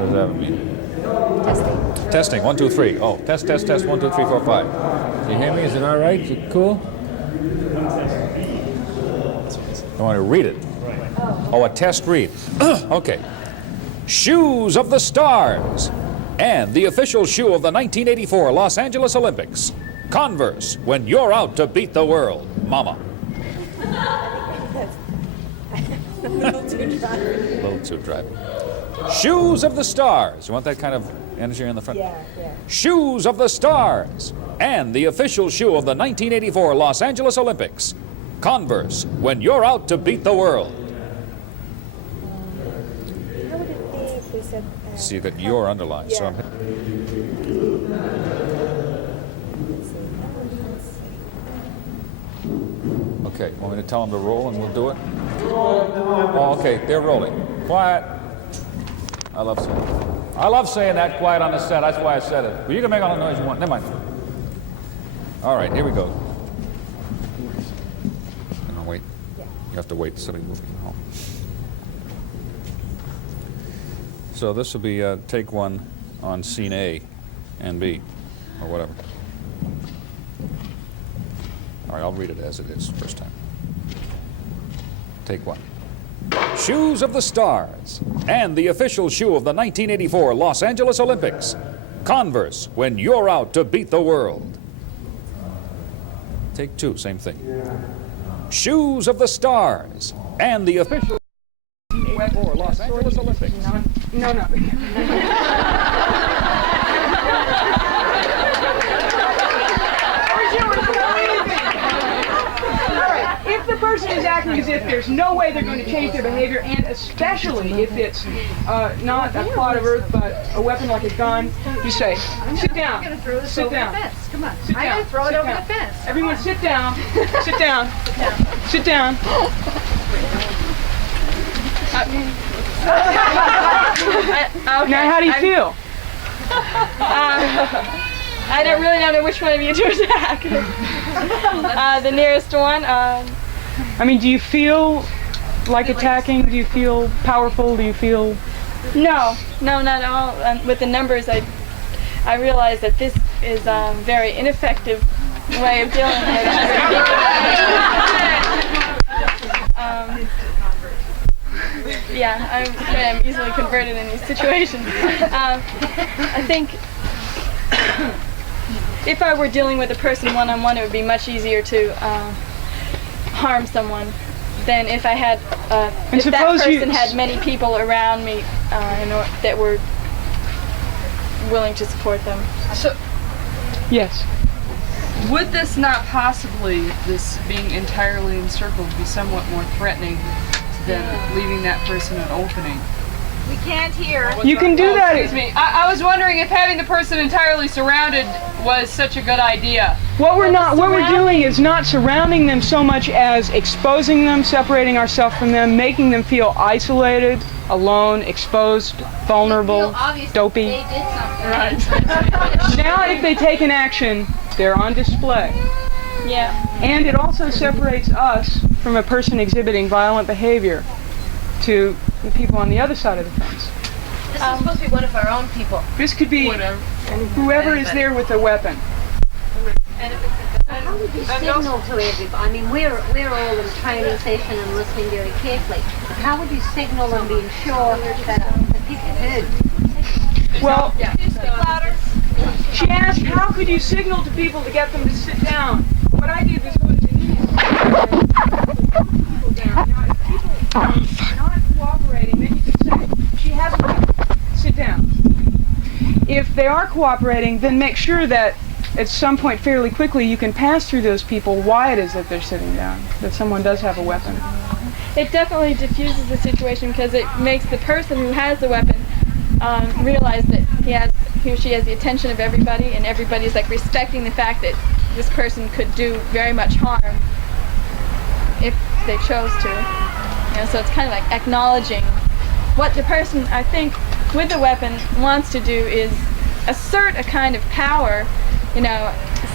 What does that mean? Testing. Testing, 1, 2, 3. Oh, test, 1, 2, 3, 4, 5. Do you hear me? Is it all right? Is it cool? I want to read it. Oh, a test read. Okay. Shoes of the Stars and the official shoe of the 1984 Los Angeles Olympics. Converse, when you're out to beat the world, mama. A little too dry. A little too dry. Shoes of the Stars. You want that kind of energy in the front? Yeah. Shoes of the Stars and the official shoe of the 1984 Los Angeles Olympics. Converse, when you're out to beat the world. How would it be if we said... So you got your underlined. So Yeah. okay, want me to tell them to roll and we'll do it? Oh, okay, they're rolling. Quiet. I love saying that quiet on the set. That's why I said it. But you can make all the noise you want. Never mind. All right, here we go. No, wait. You have to wait till somebody moves home. So this will be take one on scene A and B, or whatever. All right, I'll read it as it is first time. Take one. Shoes of the Stars and the official shoe of the 1984 Los Angeles Olympics. Converse, when you're out to beat the world. Take two, same thing. Shoes of the Stars and the official 1984 Los Angeles Olympics. No. If the person is acting as if there's no way they're going to change their behavior, and especially if it's not a clod of earth but a weapon like a gun, you say, sit down, sit down. Come on. Sit I'm down. going to throw it Sit over down. the fence. Everyone sit down. Sit down. Sit down. Now, how do you feel? I don't really know which one of you to attack. The nearest one. I mean, do you feel like attacking? Do you feel powerful? Do you feel... No, not at all. With the numbers, I realize that this is a very ineffective way of dealing with it. I'm easily converted in these situations. I think if I were dealing with a person one-on-one, it would be much easier to harm someone than if I had, if that person had many people around me that were willing to support them. So, Yes. would this not possibly, this being entirely encircled, be somewhat more threatening than leaving that person an opening? We can't hear. You can do that. Excuse me. I was wondering if having the person entirely surrounded was such a good idea. What we're doing is not surrounding them so much as exposing them, separating ourselves from them, making them feel isolated, alone, exposed, vulnerable, dopey. They did something. Right. Now if they take an action, they're on display. Yeah. And it also separates us from a person exhibiting violent behavior to the people on the other side of the fence. This is supposed to be one of our own people. This could be whoever is there with a weapon. How would you signal to everybody? I mean, we're all in training session and listening very carefully. How would you signal and be sure that the people heard? Well, she asked, how could you signal to people to get them to sit down? What I did was go to the knee. People down. Now, if people are not cooperating, then you can say, she has a weapon. Sit down. If they are cooperating, then make sure that at some point fairly quickly you can pass through those people why it is that they're sitting down, that someone does have a weapon. It definitely diffuses the situation because it makes the person who has the weapon realize that he or she has the attention of everybody, and everybody's like respecting the fact that this person could do very much harm if they chose to. So it's kind of like acknowledging what the person, I think, with the weapon wants to do is assert a kind of power,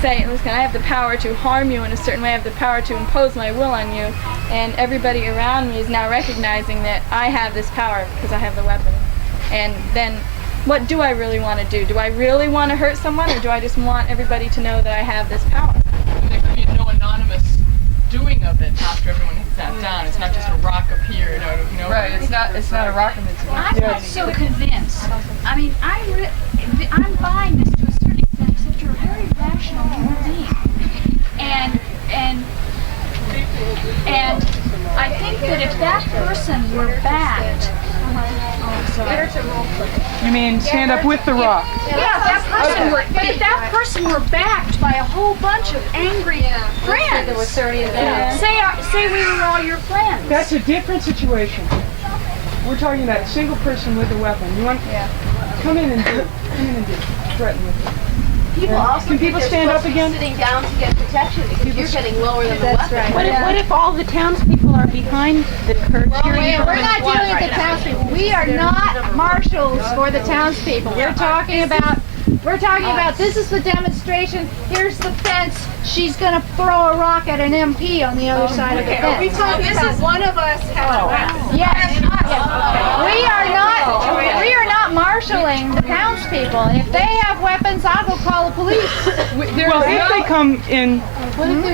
say, listen, I have the power to harm you in a certain way, I have the power to impose my will on you, and everybody around me is now recognizing that I have this power because I have the weapon. And then what do I really want to do? Do I really want to hurt someone, or do I just want everybody to know that I have this power? There could be no anonymous doing of it after everyone has sat down. It's not just a rock appeared, you know. Right. It's not a rock incident. I'm not so convinced. I mean, I'm buying this to a certain extent because you're a very rational human being, and I think that if that person were backed, You mean stand up with the rock? if that person were backed by a whole bunch of angry friends, There were 30 of them. say we were all your friends. That's a different situation. We're talking about a single person with a weapon. You want? Come in and do it. Threaten with it. People also Can people stand up again? sitting down to get protection because you're getting lower than the weapon. What if all the townspeople are behind the curb cheering? We're not dealing with the townspeople. We are not marshals for the townspeople. We're talking about this is the demonstration. Here's the fence. She's going to throw a rock at an MP on the other side of the fence. Are we talking about one of us has a weapon? Yes. We are not marshaling the townspeople. If they have weapons, I will call the police. Well, if they come in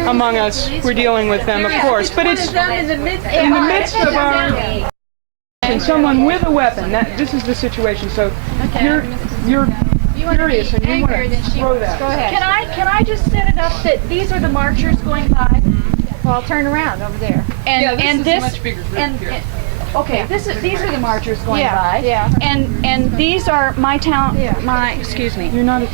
among us, we're dealing with them, of course. But it's in the midst of our and someone with a weapon. This is the situation. So you're furious and you want to throw that. Go ahead. Can I just set it up that these are the marchers going by? Well, I'll turn around over there. And this is a much bigger group here. Okay, these are the marchers going by. Yeah. And these are my excuse me. You're not.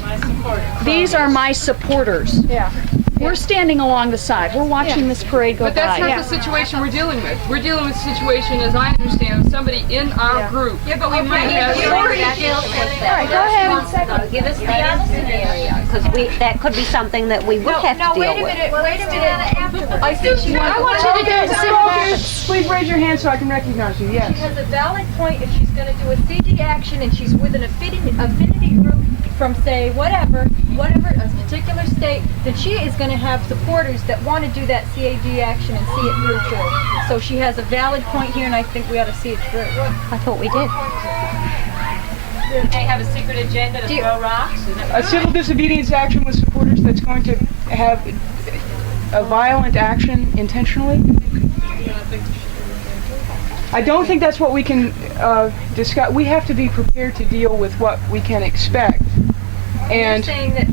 These are my supporters. Yeah. We're standing along the side. We're watching this parade go But that's by. not the situation we're dealing with. We're dealing with a situation, as I understand, of somebody in our group. Yeah, but we might have already dealt with that. All right, go ahead. Give us the other scenario, because that could be something that we would have to deal with. Wait a minute. I think I want you to do it. See what happens. Please raise your hand so I can recognize you. Yes. She has a valid point if she's going to do a CD action and she's with an affinity group from, say, whatever, a particular state, then she is going to have supporters that want to do that CAD action and see it through too. So she has a valid point here, and I think we ought to see it through. I thought we did. They have a secret agenda to throw rocks? A civil disobedience action with supporters that's going to have a violent action intentionally? I don't think that's what we can discuss. We have to be prepared to deal with what we can expect. And you're saying that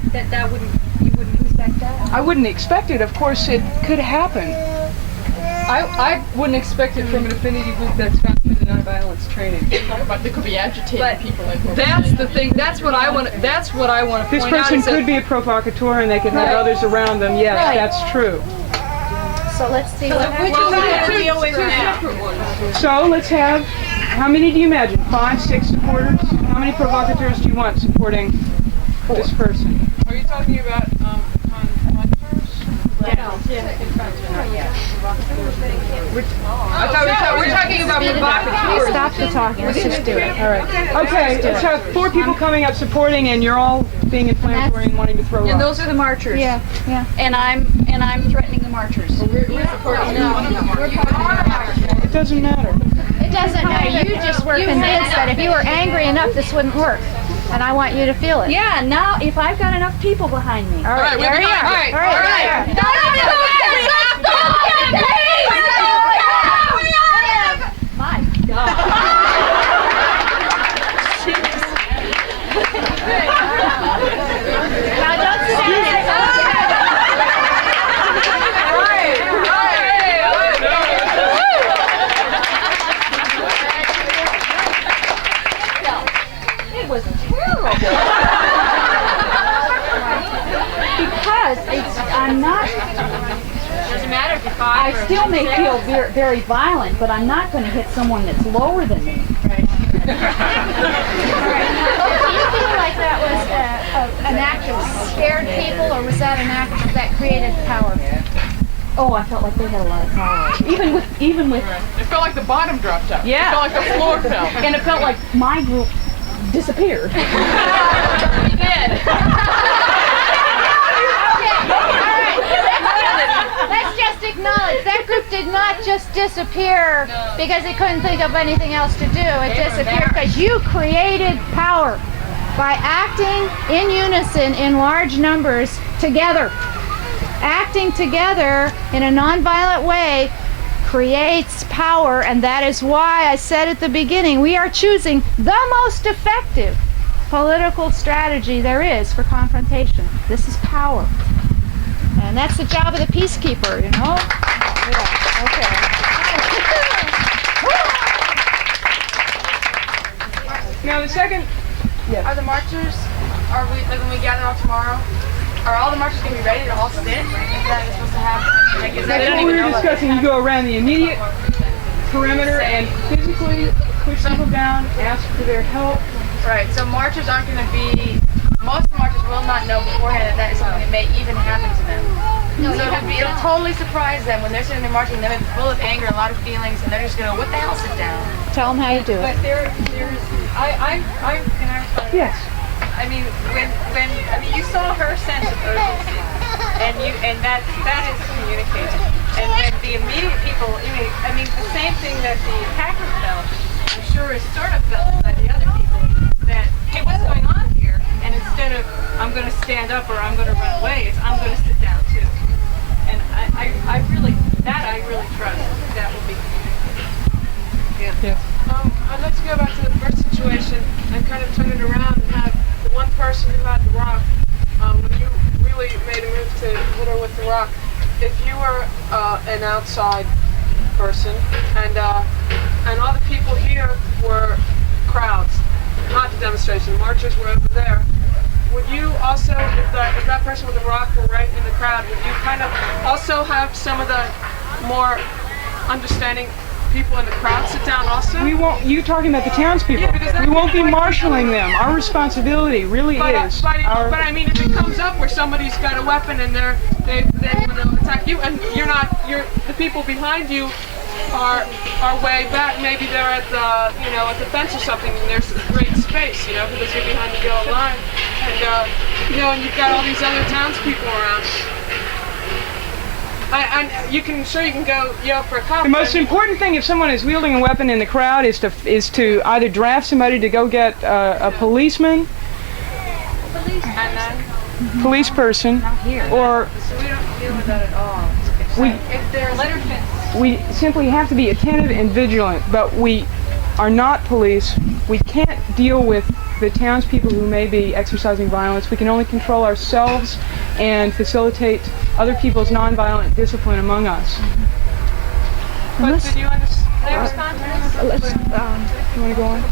you wouldn't expect that? I wouldn't expect it. Of course, it could happen. I wouldn't expect it from an affinity group that's gone through the nonviolence training. But there could be agitated people. That's the thing. That's what I want. That's what I want to This point out. person could be a provocateur, and they could have others around them. Yes, that's true. So let's see what happens. Which one are we deal with now? So let's have. How many do you imagine? 5, 6 supporters? How many provocateurs do you want supporting this person? Are you talking about hunters? I thought we're talking about provocateurs. Stop the talking. Let's just do it. All right. Okay, let's have 4 people coming up supporting, and you're all being inflammatory and wanting to throw And rocks. those are the marchers. Yeah. And I'm threatening the marchers. It doesn't matter. It doesn't matter. You just were convinced that if you were angry enough, this wouldn't work. And I want you to feel it. Yeah, now if I've got enough people behind me. All right, there you are. All right. All right. My God. Now don't sit down yet. It was terrible. Because I'm not. Doesn't matter if you're 5 I or still may 6. feel very violent, but I'm not going to hit someone that's lower than me. Do you feel like that was an act that scared people, or was that an act that created power? Oh, I felt like they had a lot of power. Even with. It felt like the bottom dropped out. Yeah. It felt like the floor fell. And it felt like my group disappeared. You did. Let's just acknowledge that group did not just disappear because they couldn't think of anything else to do. It disappeared because you created power. by acting in unison in large numbers together. Acting together in a nonviolent way creates power, and that is why I said at the beginning we are choosing the most effective political strategy there is for confrontation. This is power. And that's the job of the peacekeeper, you know? Yeah, okay. Now the second, yes. Are the marchers, like when we gather all tomorrow, are all the marchers going to be ready to all sit? Is that supposed to happen? Like, is that That's what we were discussing. You go around the immediate perimeter and physically push people down, ask for their help. Right, so marchers aren't going to be, most of the marchers will not know beforehand that that is something that may even happen to them. No, so it'll totally surprise them when they're sitting there marching, they're full of anger, a lot of feelings, and they're just going to, what the hell, sit down. Tell them how you do it. But there's, can I respond? Yes. I mean, you saw her sense of urgency, and that is communicated. And when the immediate people, I mean, the same thing that the attacker felt, I'm sure is sort of felt by the other people, that, hey, what's going on here? And instead of, I'm going to stand up or I'm going to run away, it's, I'm going to sit down too. And I really trust that will be communicated. Yes. I'd like to go back to the first situation and kind of turn it around and have the one person who had the rock, when you really made a move to hit her with the rock, if you were an outside person and all the people here were crowds, not the demonstration, marchers were over there, would you also, if that person with the rock were right in the crowd, would you kind of also have some of the more understanding people in the crowd sit down also? We won't. You talking about the townspeople? Yeah, because we won't be marshaling them. Our responsibility really is. But I mean, if it comes up where somebody's got a weapon and they want to attack you, and the people behind you are way back. Maybe they're at the at the fence or something, and there's great space, because you're behind the yellow line, and and you've got all these other townspeople around. And you can go yell for a cop. The most important thing, if someone is wielding a weapon in the crowd, is to either draft somebody to go get a policeman, police person, or So we don't deal with that at all. if we simply have to be attentive and vigilant. But we are not police. We can't deal with the townspeople who may be exercising violence. We can only control ourselves and facilitate other people's nonviolent discipline among us. But did you understand? Can I respond to this? You want to go on?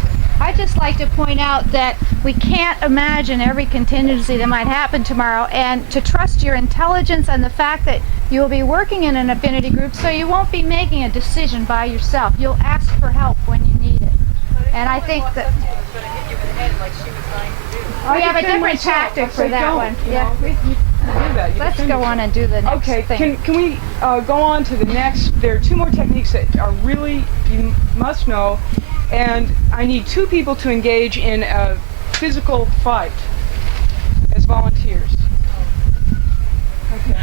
I'd just like to point out that we can't imagine every contingency that might happen tomorrow, and to trust your intelligence and the fact that you will be working in an affinity group, so you won't be making a decision by yourself. You'll ask for help when you need it. And I think that we have a different tactic for that one. Yeah. Let's go on and do the next thing. Okay, can we go on to the next? There are two more techniques that are really, you must know, and I need two people to engage in a physical fight as volunteers. Okay.